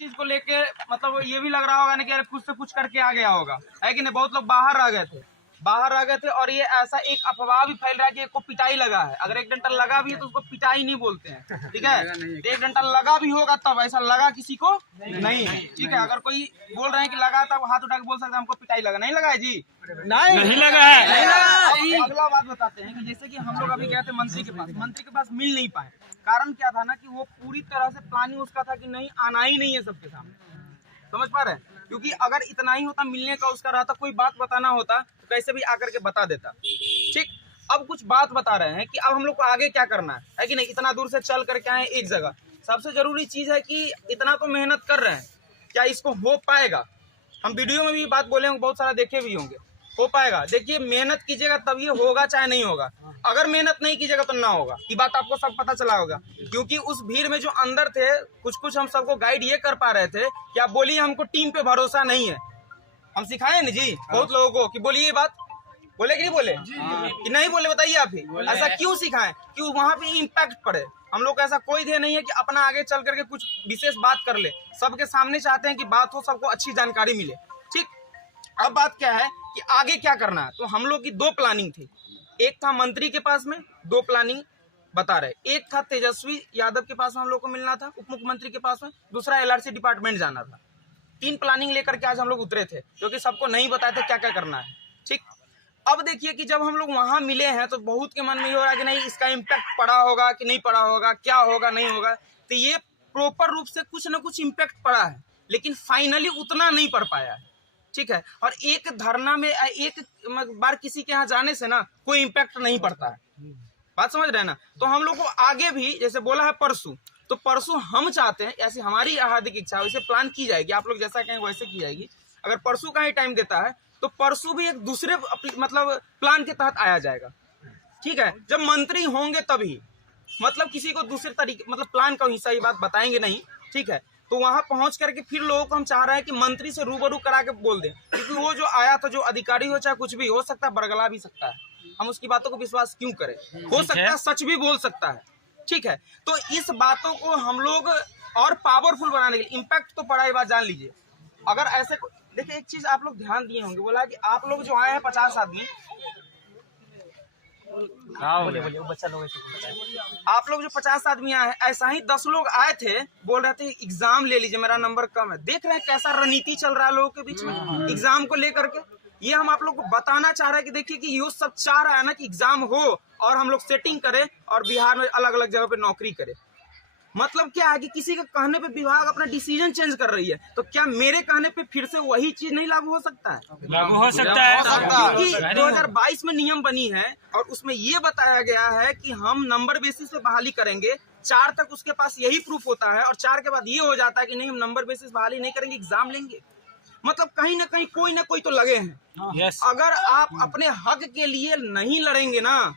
चीज को लेके मतलब ये भी लग रहा होगा ना कि अरे कुछ से कुछ करके आ गया होगा, है कि नहीं। बहुत लोग बाहर आ गए थे और ये ऐसा एक अफवाह भी फैल रहा है कि एक को पिटाई लगा है। अगर एक डंडा लगा भी है तो उसको पिटाई नहीं बोलते हैं, ठीक है। एक डंडा लगा भी होगा तब, ऐसा लगा किसी को नहीं है, ठीक है। अगर कोई बोल रहे हैं कि लगा तब हाथ उठा के बोल सकते हैं हमको पिटाई लगा, नहीं लगा है जी, नहीं लगा है। अगला बात बताते हैं कि जैसे कि हम लोग अभी गए थे मंत्री के पास मिल नहीं पाए। कारण क्या था ना कि वो पूरी तरह से प्लानिंग उसका था कि नहीं आना ही नहीं है सबके सामने, समझ पा रहे हैं। क्योंकि अगर इतना ही होता मिलने का उसका रहता, कोई बात बताना होता तो कैसे भी आकर के बता देता, ठीक। अब कुछ बात बता रहे हैं कि अब हम लोग को आगे क्या करना है कि नहीं। इतना दूर से चल करके आए एक जगह, सबसे जरूरी चीज है कि इतना तो मेहनत कर रहे हैं, क्या इसको हो पाएगा। हम वीडियो में भी बात बोले होंगे, बहुत सारा देखे भी होंगे, हो पाएगा। देखिए मेहनत कीजिएगा तब ये होगा, चाहे नहीं होगा। अगर मेहनत नहीं कीजिएगा तो ना होगा, ये बात आपको सब पता चला होगा। क्योंकि उस भीड़ में जो अंदर थे कुछ हम सबको गाइड ये कर पा रहे थे कि आप बोलिए हमको टीम पे भरोसा नहीं है। हम सिखाए ना जी बहुत लोगों को कि बोलिए ये बात, बोले कि नहीं बोले कि नहीं बोले, बताइए आप ही। ऐसा क्यों सिखाएं कि वहां पे इम्पैक्ट पड़े। हम लोग का ऐसा कोई ध्येय नहीं है कि अपना आगे चल करके कुछ विशेष बात कर ले, सबके सामने चाहते हैं कि बात हो, सबको अच्छी जानकारी मिले, ठीक। अब बात क्या है कि आगे क्या करना है। तो हम लोग की दो प्लानिंग थी, एक था मंत्री के पास में, दो प्लानिंग बता रहे। एक था तेजस्वी यादव के पास में हम लोग को मिलना था, उप मुख्यमंत्री के पास में, दूसरा LRC डिपार्टमेंट जाना था। तीन प्लानिंग लेकर के आज हम लोग उतरे थे, क्योंकि सबको नहीं बताया था क्या क्या करना है, ठीक। अब देखिए कि जब हम लोग वहां मिले हैं तो बहुत के मन में ये हो रहा है कि नहीं इसका इम्पैक्ट पड़ा होगा कि नहीं पड़ा होगा, क्या होगा नहीं होगा। तो ये प्रॉपर रूप से कुछ ना कुछ इम्पैक्ट पड़ा है, लेकिन फाइनली उतना नहीं पड़ पाया है, ठीक है। और एक धरना में एक बार किसी के यहाँ जाने से ना कोई इम्पैक्ट नहीं पड़ता है, बात समझ रहे हैं ना। तो हम लोग को आगे भी जैसे बोला है परसों, तो परसों हम चाहते हैं, ऐसी हमारी हार्दिक इच्छा, वैसे प्लान की जाएगी, आप लोग जैसा कहेंगे वैसे की जाएगी। अगर परसों का ही टाइम देता है तो परसों भी एक दूसरे मतलब प्लान के तहत आया जाएगा, ठीक है। जब मंत्री होंगे तभी, मतलब किसी को दूसरे तरीके मतलब प्लान का हिस्सा ये बात बताएंगे नहीं, ठीक है। तो वहां पहुंच करके फिर लोगों को हम चाह रहे हैं कि मंत्री से रूबरू करा के बोल दें, क्योंकि वो जो आया था, जो अधिकारी हो चाहे कुछ भी हो सकता है, बरगला भी सकता है, हम उसकी बातों को विश्वास क्यों करें, हो सकता है सच भी बोल सकता है, ठीक है। तो इस बातों को हम लोग और पावरफुल बनाने के लिए, इम्पैक्ट तो पड़ा, ये बात जान लीजिए। अगर ऐसे देखिए एक चीज आप लोग ध्यान दिए होंगे, बोला कि आप लोग जो आए हैं 50 आदमी, बच्चा लोग आप लोग जो 50 आदमी आए हैं, ऐसा ही 10 लोग आए थे, बोल रहे थे एग्जाम ले लीजिए मेरा नंबर कम है। देख रहे हैं कैसा रणनीति चल रहा है लोगों के बीच में एग्जाम को लेकर के। ये हम आप लोग को बताना चाह रहे हैं कि देखिए कि ये सब चाह रहा है ना कि एग्जाम हो और हम लोग सेटिंग करें और बिहार में अलग अलग जगह पे नौकरी करें। मतलब क्या है कि किसी के कहने पे विभाग अपना डिसीजन चेंज कर रही है, तो क्या मेरे कहने पे फिर से वही चीज नहीं लागू हो सकता है? लागू हो सकता है, क्योंकि 2022 में नियम बनी है और उसमें ये बताया गया है कि हम नंबर बेसिस पे बहाली करेंगे। 4 तक उसके पास यही प्रूफ होता है और 4 के बाद ये हो जाता है कि नहीं हम नंबर बेसिस बहाली नहीं करेंगे, एग्जाम लेंगे। मतलब कहीं ना कहीं कोई ना कोई तो लगे हैं। अगर आप अपने हक के लिए नहीं लड़ेंगे ना,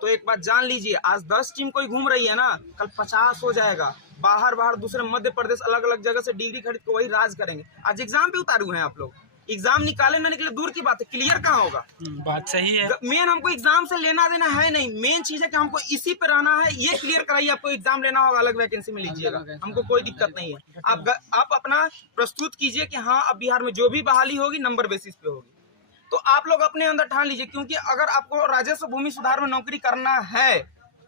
तो एक बात जान लीजिए, आज 10 टीम कोई घूम रही है ना, कल 50 हो जाएगा। बाहर दूसरे मध्य प्रदेश अलग अलग जगह से डिग्री खरीद के वही राज करेंगे। आज एग्जाम पे उतारू हैं आप लोग, एग्जाम निकाले ना निकले दूर की बात है, क्लियर कहाँ होगा। बात सही है। मेन हमको एग्जाम से लेना देना है नहीं, मेन चीज है कि हमको इसी पे रहना है। ये क्लियर कराइए, आपको एग्जाम लेना होगा अलग वैकेंसी में लीजिएगा, हमको कोई दिक्कत नहीं है। आप अपना प्रस्तुत कीजिए कि हाँ अब बिहार में जो भी बहाली होगी नंबर बेसिस पे होगी। तो आप लोग अपने अंदर ठान लीजिए, क्योंकि अगर आपको राजस्व भूमि सुधार में नौकरी करना है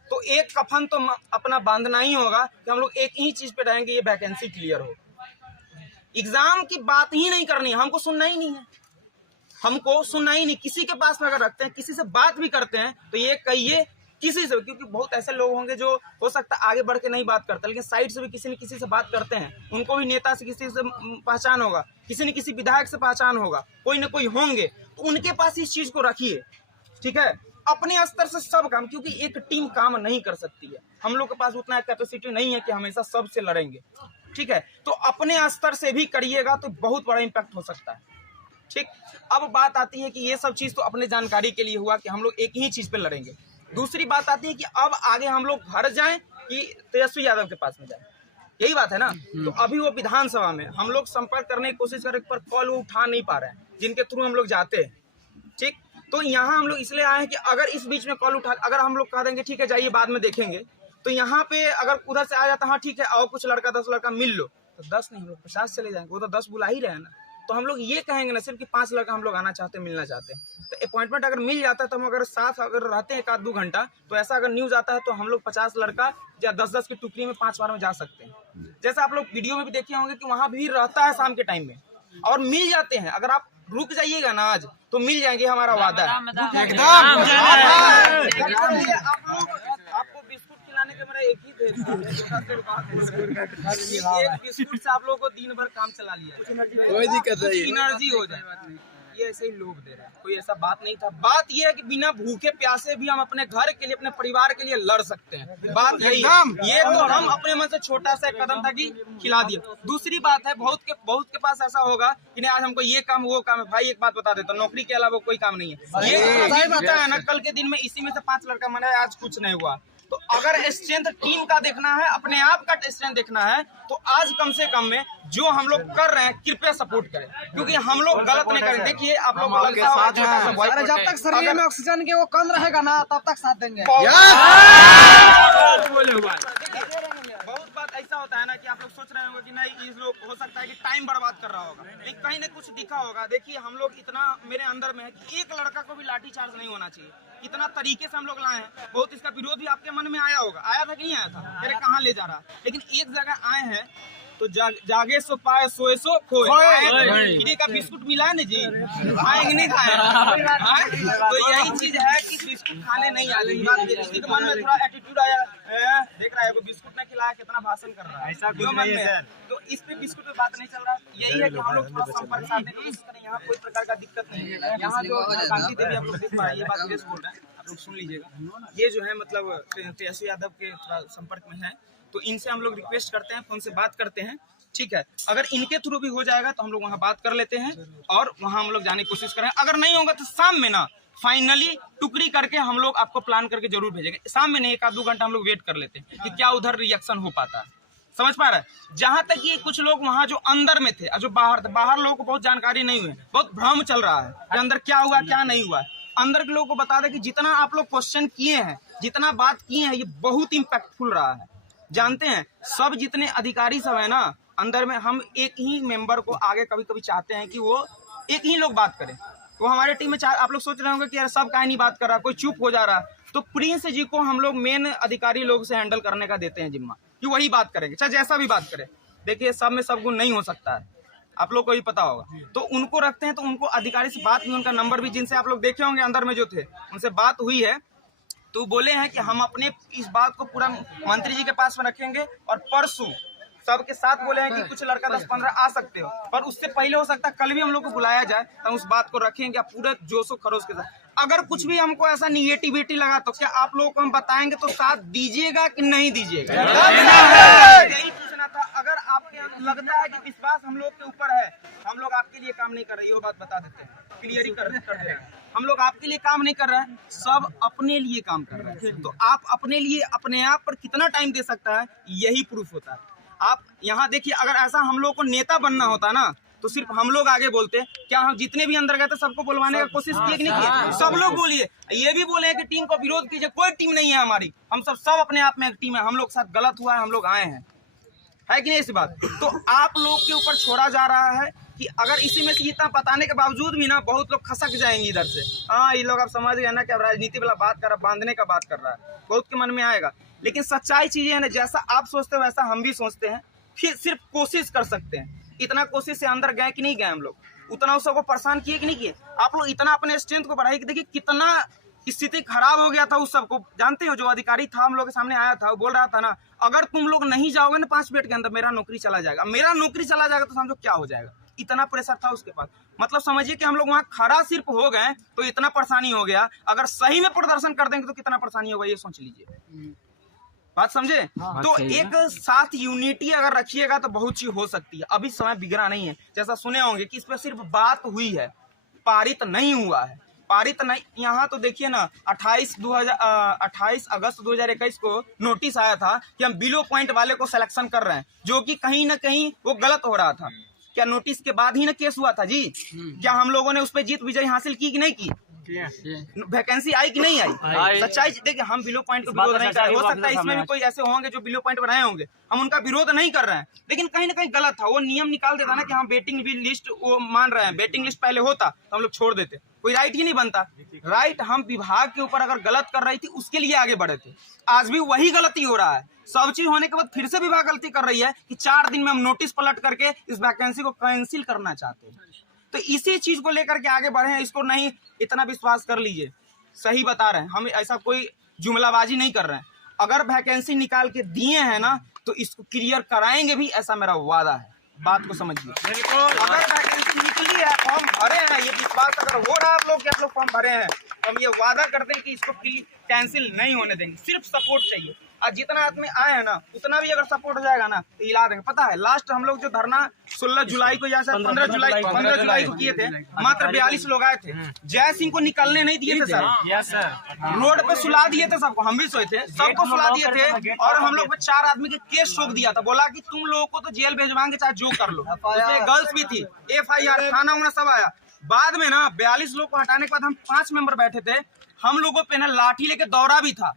तो एक कफन तो अपना बांधना ही होगा कि हम लोग एक ही चीज पे रहेंगे, ये वैकेंसी क्लियर हो। एग्जाम की बात ही नहीं करनी है, हमको सुनना ही नहीं है, हमको सुनना ही नहीं। किसी के पास में अगर रखते हैं, किसी से बात भी करते हैं तो ये कहिए किसी से, क्योंकि बहुत ऐसे लोग होंगे जो हो सकता है आगे बढ़ के नहीं बात करते, लेकिन साइड से भी किसी न किसी से बात करते हैं। उनको भी नेता से किसी से पहचान होगा, किसी न किसी विधायक से पहचान होगा, कोई न कोई होंगे, तो उनके पास इस चीज को रखिए, ठीक है। अपने स्तर से सब काम, क्योंकि एक टीम काम नहीं कर सकती है, हम लोग के पास उतना कैपेसिटी नहीं है कि हमेशा सबसे लड़ेंगे, ठीक है। तो अपने स्तर से भी करिएगा तो बहुत बड़ा इम्पैक्ट हो सकता है, ठीक। अब बात आती है कि ये सब चीज तो अपने जानकारी के लिए हुआ कि हम लोग एक ही चीज पे लड़ेंगे। दूसरी बात आती है कि अब आगे हम लोग घर जाएं कि तेजस्वी यादव के पास में जाएं, यही बात है ना। तो अभी वो विधानसभा में हम लोग संपर्क करने की कोशिश करें, पर कॉल वो उठा नहीं पा रहे हैं जिनके थ्रू हम लोग जाते हैं, ठीक। तो यहाँ हम लोग इसलिए आए हैं कि अगर इस बीच में कॉल उठा, अगर हम लोग कह देंगे ठीक है जाइए बाद में देखेंगे, तो यहाँ पे अगर उधर से आ जाता हाँ ठीक है आओ कुछ लड़का 10 लड़का मिल लो, तो 10 नहीं, हम लोग 50 चले जाएंगे, वो तो 10 बुला ही रहे हैं ना। तो हम लोग ये कहेंगे ना सिर्फ कि 5 लड़का हम लोग आना चाहते हैं, मिलना चाहते हैं। तो अपॉइंटमेंट अगर मिल जाता है तो हम अगर साथ अगर रहते हैं 1-2 घंटा, तो ऐसा अगर न्यूज़ आता है तो हम लोग 50 लड़का या 10-10 की टुकड़ी में 5 बार में जा सकते हैं। जैसे आप लोग वीडियो में भी देखे होंगे कि वहाँ भीड़ रहता है शाम के टाइम में, और मिल जाते हैं। अगर आप रुक जाइएगा ना आज तो मिल जाएंगे, हमारा वादा है एकदम। आपको बिस्कुट खिलाने के मेरा एक ही थे, एक बिस्कुट से आप लोगों को दिन भर काम चला लिया, कोई दिक्कत नहीं, एनर्जी हो जाए। ये ऐसे ही लोग दे रहे हैं, कोई ऐसा बात नहीं था। बात ये है कि बिना भूखे प्यासे भी हम अपने घर के लिए, अपने परिवार के लिए लड़ सकते हैं। बात यही है। ये तो हम अपने मन से छोटा सा एक कदम था कि खिला दिया। दूसरी बात है, बहुत के पास ऐसा होगा कि नहीं आज हमको ये काम वो काम है। भाई एक बात बता देता हूं, नौकरी के अलावा कोई काम नहीं है। ये सही बात है ना, कल के दिन में इसी में से 5 लड़का मरा है, आज कुछ नहीं हुआ। तो अगर स्ट्रेंथ टीम का देखना है, अपने आप का स्ट्रेंथ देखना है, तो आज कम से कम में जो हम लोग कर रहे हैं कृपया सपोर्ट करें, क्योंकि हम लोग गलत नहीं करें। देखिए आप लोग के साथ हैं, जब तक शरीर में ऑक्सीजन के वो कम रहेगा ना तब तक साथ देंगे। बहुत बात ऐसा होता है ना कि आप लोग सोच रहे होंगे कि नहीं इस लोग हो सकता है कि टाइम बर्बाद कर रहा होगा, लेकिन कहीं ना कुछ दिखा होगा। देखिए हम लोग इतना मेरे अंदर में है कि एक लड़का को भी लाठी चार्ज नहीं होना चाहिए, इतना तरीके से हम लोग लाए हैं। बहुत इसका विरोध भी आपके मन में आया होगा, आया था कि नहीं आया था, अरे कहाँ ले जा रहा, लेकिन एक जगह आए हैं तो जागे सो पाए, सोए सो खोए। फ्री का बिस्कुट मिला है ना जी, खाएंगे नहीं खाए। तो यही चीज है कि बिस्कुट खाने नहीं आते। किसी के मन में थोड़ा एटीट्यूड आया, देख रहा है वो बिस्कुट नहीं खिलाया, कितना भाषण कर रहा है, ऐसा क्यों मन में है। तो इस पे बिस्कुट पे बात नहीं चल रहा। यही है कि हम लोग थोड़ा संपर्क साधने की कोशिश करें। यहाँ कोई प्रकार का दिक्कत नहीं है। यहाँ जो कांति देवी आप लोग देख पा रहे हैं, ये बात बेस बोल रहे हैं, आप लोग सुन लीजिएगा। ये जो है मतलब तेजस्वी यादव के थोड़ा संपर्क में है, तो इनसे हम लोग रिक्वेस्ट करते हैं, फोन से बात करते हैं, ठीक है। अगर इनके थ्रू भी हो जाएगा तो हम लोग वहाँ बात कर लेते हैं और वहाँ हम लोग जाने की कोशिश करें। अगर नहीं होगा तो शाम में ना फाइनली टुकड़ी करके हम लोग आपको प्लान करके जरूर भेजेंगे। शाम में नहीं, 1-2 घंटा हम लोग वेट कर लेते हैं कि क्या उधर रिएक्शन हो पाता है। समझ पा रहा है। जहां तक ये कुछ लोग वहां जो अंदर में थे और जो बाहर थे, बाहर लोगों को बहुत जानकारी नहीं हुई, बहुत भ्रम चल रहा है कि अंदर क्या हुआ क्या नहीं हुआ। अंदर के लोगों को बता दें कि जितना आप लोग क्वेश्चन किए हैं, जितना बात किए हैं, ये बहुत इम्पैक्टफुल रहा है। जानते हैं सब जितने अधिकारी सब है ना अंदर में, हम एक ही मेंबर को आगे कभी कभी चाहते हैं कि वो एक ही लोग बात करें। वो हमारे टीम में आप लोग सोच रहे होंगे कि यार सब काहे नहीं बात कर रहा, कोई चुप हो जा रहा, तो प्रिंस जी को हम लोग मेन अधिकारी लोग से हैंडल करने का देते हैं जिम्मा कि वही बात करेंगे, चाहे जैसा भी बात करें। देखिए सब में सब गुण नहीं हो सकता है, आप लोग को भी पता होगा। तो उनको रखते हैं, तो उनको अधिकारी से बात हुई, उनका नंबर भी जिनसे आप लोग देखे होंगे अंदर में जो थे उनसे बात हुई है, तो बोले हैं कि हम अपने इस बात को पूरा मंत्री जी के पास में रखेंगे और परसों सबके साथ बोले हैं कि कुछ लड़का 10-15 आ सकते हो, पर उससे पहले हो सकता है कल भी हम लोग को बुलाया जाए, तो उस बात को रखेंगे पूरे जोशो खरोश के साथ। अगर कुछ भी हमको ऐसा निगेटिविटी लगा तो क्या आप लोगों को हम बताएंगे, तो साथ दीजिएगा कि नहीं दीजिएगा, यही पूछना था। अगर आपके लगता है कि विश्वास हम लोग के ऊपर है, हम लोग आपके लिए काम नहीं कर रहे, ये बात बता देते हैं, क्लियर ही कर दे हैं। हम लोग आपके लिए काम नहीं कर रहे हैं, सब अपने लिए काम कर रहे हैं। तो आप अपने लिए अपने आप पर कितना टाइम दे सकता है, यही प्रूफ होता है। आप यहाँ देखिए, अगर ऐसा हम लोग को नेता बनना होता ना, तो सिर्फ हम लोग आगे बोलते। क्या हम जितने भी अंदर गए थे सबको बुलवाने का कोशिश किए कि नहीं किए? सब लोग बोलिए, ये भी बोले कि टीम को विरोध कीजिए, कोई टीम नहीं है हमारी, हम सब अपने आप में एक टीम है। हम लोग साथ गलत हुआ है, हम लोग आए हैं, है कि नहीं ऐसी बात? तो आप लोग के ऊपर छोड़ा जा रहा है कि अगर इसी में से इतना बताने के बावजूद भी ना बहुत लोग खसक जाएंगे इधर से। हाँ ये लोग आप समझ गए ना कि अब राजनीति वाला बात कर रहा, बांधने का बात कर रहा है, बहुत के मन में आएगा। लेकिन सच्चाई चीजें है ना, जैसा आप सोचते हो वैसा हम भी सोचते हैं। फिर सिर्फ कोशिश कर सकते हैं, इतना कोशिश से अंदर गए कि नहीं गए हम लोग, उतना उस सबको परेशान किए कि नहीं किए। आप लोग इतना अपने स्ट्रेंथ को बढ़ाइए कि देखिए कितना स्थिति खराब हो गया था उस सबको। जानते हो जो अधिकारी था हम लोग के सामने आया था, वो बोल रहा था ना, अगर तुम लोग नहीं जाओगे ना 5 मिनट के अंदर मेरा नौकरी चला जाएगा, मेरा नौकरी चला जाएगा तो समझो क्या हो जाएगा। इतना प्रेशर था उसके पास। मतलब समझिए कि हम लोग वहाँ खड़ा सिर्फ हो गए तो इतना परेशानी हो गया, अगर सही में प्रदर्शन कर देंगे तो कितना परेशानी होगा, ये सोच लीजिए। बात समझे? तो एक साथ यूनिटी अगर रखिएगा तो बहुत चीज हो सकती है। अभी समय बिगड़ा नहीं है, जैसा सुने होंगे कि इस पर सिर्फ बात हुई है, पारित नहीं हुआ है। पारित नहीं, यहाँ तो देखिए ना 28 अगस्त 2021 को नोटिस आया था कि हम बिलो पॉइंट वाले को सिलेक्शन कर रहे हैं, जो कि कहीं ना कहीं वो गलत हो रहा था। क्या नोटिस के बाद ही ना केस हुआ था जी? क्या हम लोगों ने उस पर जीत विजय हासिल की कि नहीं की? वैकेंसी आई कि नहीं आई? सच्चाई देखिए, हम बिलो पॉइंट को विरोध नहीं कर रहे। हो सकता है इसमें भी कोई ऐसे होंगे जो बिलो पॉइंट बनाए होंगे, हम उनका विरोध नहीं कर रहे हैं, लेकिन कहीं ना कहीं गलत था। वो नियम निकाल देता ना कि हम वेटिंग लिस्ट वो मान रहे हैं, वेटिंग लिस्ट पहले होता तो हम लोग छोड़ देते, कोई राइट ही नहीं बनता। राइट हम विभाग के ऊपर अगर गलत कर रही थी उसके लिए आगे बढ़े थे, आज भी वही गलती हो रहा है। सब चीज होने के बाद फिर से विभाग गलती कर रही है कि 4 दिन में हम नोटिस पलट करके इस वैकेंसी को कैंसिल करना चाहते हैं। तो इसी चीज को लेकर के आगे बढ़े हैं, इसको नहीं इतना विश्वास कर लीजिए, सही बता रहे हैं हम, ऐसा कोई जुमलाबाजी नहीं कर रहे हैं। अगर वैकेंसी निकाल के दिए हैं ना तो इसको क्लियर कराएंगे भी, ऐसा मेरा वादा है, बात को समझिए। अगर वैकेंसी निकली है, फॉर्म भरे हैं, ये विश्वास अगर हो रहा है आप लोग फॉर्म भरे हैं, तो हम ये वादा करते हैं कि इसको कैंसिल नहीं होने देंगे। सिर्फ सपोर्ट चाहिए, और जितना आदमी आए हैं ना उतना भी अगर सपोर्ट हो जाएगा ना तो इला देंगे। पता है लास्ट हम लोग जो धरना 16 जुलाई को या 15 जुलाई को किए थे, मात्र 42 लोग आए थे। जय सिंह को निकलने नहीं दिए थे सर, रोड पे सुला दिए थे सबको, हम भी सोए थे, सबको सुला दिए थे। और हम लोग 4 आदमी के केस ठोक दिया था, बोला कि तुम लोगों को तो जेल भेजवाएंगे चाहे जो कर लो। गर्ल्स भी थी, FIR थाना उना सब आया। बाद में ना 42 लोग को हटाने के बाद हम 5 मेंबर बैठे थे, हम लोगों पे ना लाठी लेके दौरा भी था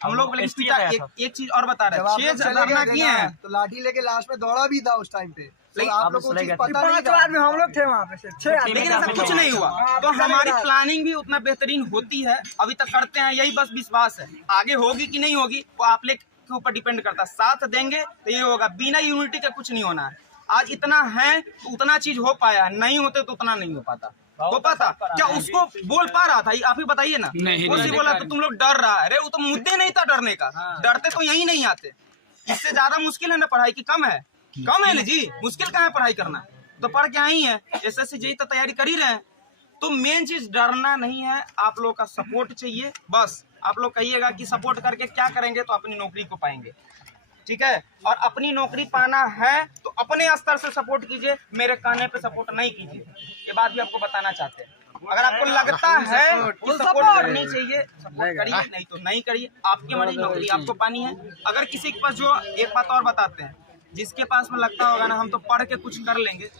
हम लोग। एक चीज और बता रहे हैं, 6 धरना किए हैं तो लाठी लेके लास्ट में दौड़ा भी था उस टाइम पे, लेकिन आप लोग को चीज पता नहीं था। हम लोग थे वहाँ पे, लेकिन ऐसा कुछ नहीं हुआ। तो हमारी प्लानिंग भी उतना बेहतरीन होती है, अभी तक करते हैं, यही बस विश्वास है। आगे होगी कि नहीं होगी वो आप लोग के ऊपर डिपेंड करता है, साथ देंगे तो ये होगा, बिना यूनिटी का कुछ नहीं होना है। आज इतना है तो उतना चीज हो पाया, नहीं होते तो उतना नहीं हो पाता। हो पाता क्या? उसको बोल पा रहा था, आप ही बताइए ना। उसी बोला तो तुम लोग डर रहा है, अरे वो तो मुद्दे नहीं था डरने का, डरते तो यही नहीं आते। इससे ज्यादा मुश्किल है ना पढ़ाई की? कम है ना जी, मुश्किल कहाँ है पढ़ाई करना, तो पढ़ के आई है, SSC JEE तो तैयारी कर ही रहे हैं। तो मेन चीज डरना नहीं है, आप लोग का सपोर्ट चाहिए बस। आप लोग कहिएगा कि सपोर्ट करके क्या करेंगे, तो अपनी नौकरी को पाएंगे, ठीक है। और अपनी नौकरी पाना है तो अपने स्तर से सपोर्ट कीजिए, मेरे कहने पे सपोर्ट नहीं कीजिए, ये बात भी आपको बताना चाहते हैं। अगर आपको लगता है कि सपोर्ट करनी चाहिए, सपोर्ट करिए, नहीं तो नहीं करिए, आपकी मर्जी, नौकरी आपको पानी है। अगर किसी के पास, जो एक बात और बताते हैं, जिसके पास में लगता होगा ना हम तो पढ़ के कुछ कर लेंगे,